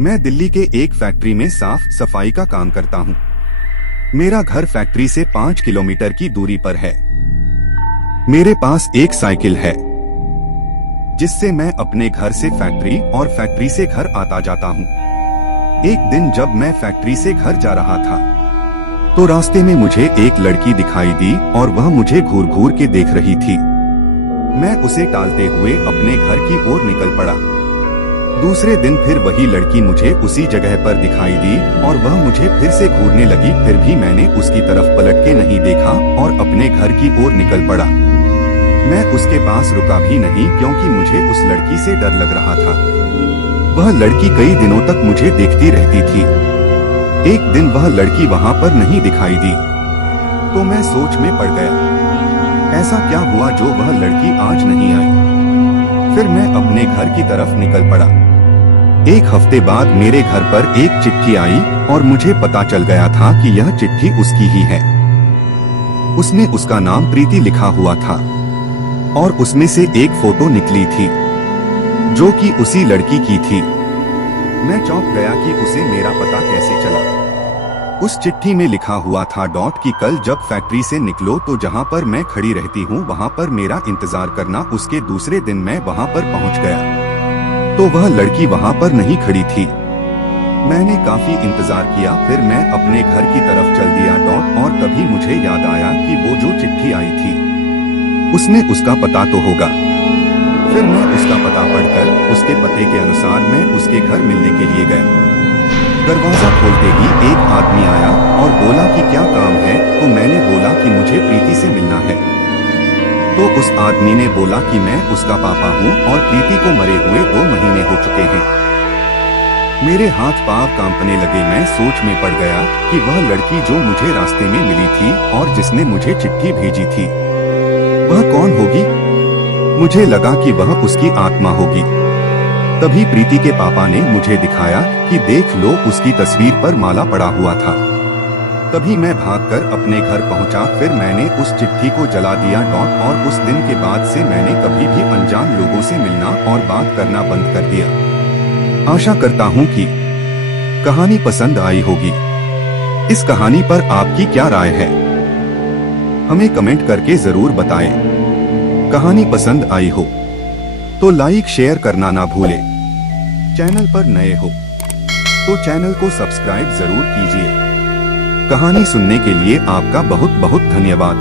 मैं दिल्ली के एक फैक्ट्री में साफ सफाई का काम करता हूँ। मेरा घर फैक्ट्री से 5 किलोमीटर की दूरी पर है। मेरे पास एक साइकिल है जिससे मैं अपने घर से फैक्ट्री और फैक्ट्री से घर आता जाता हूँ। एक दिन जब मैं फैक्ट्री से घर जा रहा था तो रास्ते में मुझे एक लड़की दिखाई दी और वह मुझे घूर घूर के देख रही थी। मैं उसे टालते हुए अपने घर की ओर निकल पड़ा। दूसरे दिन फिर वही लड़की मुझे उसी जगह पर दिखाई दी और वह मुझे फिर से घूरने लगी। फिर भी मैंने उसकी तरफ पलट के नहीं देखा और अपने घर की ओर निकल पड़ा। मैं उसके पास रुका भी नहीं क्योंकि मुझे उस लड़की से डर लग रहा था। वह लड़की कई दिनों तक मुझे देखती रहती थी। एक दिन वह लड़की वहां पर नहीं दिखाई दी तो मैं सोच में पड़ गया, ऐसा क्या हुआ जो वह लड़की आज नहीं आई। फिर मैं अपने घर की तरफ निकल पड़ा। एक हफ्ते बाद मेरे घर पर एक चिट्ठी आई और मुझे पता चल गया था कि यह चिट्ठी उसकी ही है। उसमें उसका नाम प्रीति लिखा हुआ था और उसमें से एक फोटो निकली थी जो कि उसी लड़की की थी। मैं चौंक गया कि उसे मेरा पता कैसे चला। उस चिट्ठी में लिखा हुआ था कि कल जब फैक्ट्री से निकलो तो जहां पर मैं खड़ी रहती हूं वहां पर मेरा इंतजार करना। उसके दूसरे दिन मैं वहां पर पहुंच गया तो वह लड़की वहां पर नहीं खड़ी थी। मैंने काफी इंतजार किया, फिर मैं अपने घर की तरफ चल दिया और तभी मुझे याद आया कि वो जो चिट्ठी आई थी उसमें उसका पता तो होगा। फिर मैं उसका पता पढ़कर उसके पते के अनुसार मैं उसके घर मिलने के लिए गया। दरवाजा खोलते ही एक आदमी आया और बोला कि क्या काम है। तो मैंने बोला कि मुझे प्रीति से मिलना है। तो उस आदमी ने बोला कि मैं उसका पापा हूँ और प्रीति को मरे हुए 2 महीने हो चुके हैं। मेरे हाथ पांव कांपने लगे। मैं सोच में पड़ गया कि वह लड़की जो मुझे रास्ते में मिली थी और जिसने मुझे चिट्ठी भेजी थी वह कौन होगी। मुझे लगा कि वह उसकी आत्मा होगी। तभी प्रीति के पापा ने मुझे दिखाया कि देख लो, उसकी तस्वीर पर माला पड़ा हुआ था। तभी मैं भागकर अपने घर पहुंचा। फिर मैंने उस चिट्ठी को जला दिया और उस दिन के बाद से मैंने कभी भी अनजान लोगों से मिलना और बात करना बंद कर दिया। आशा करता हूं कि कहानी पसंद आई होगी। इस कहानी पर आपकी क्या राय है, हमें कमेंट करके जरूर बताएं। कहानी पसंद आई हो तो लाइक शेयर करना ना भूलें। चैनल पर नए हो तो चैनल को सब्सक्राइब जरूर कीजिए। कहानी सुनने के लिए आपका बहुत बहुत धन्यवाद।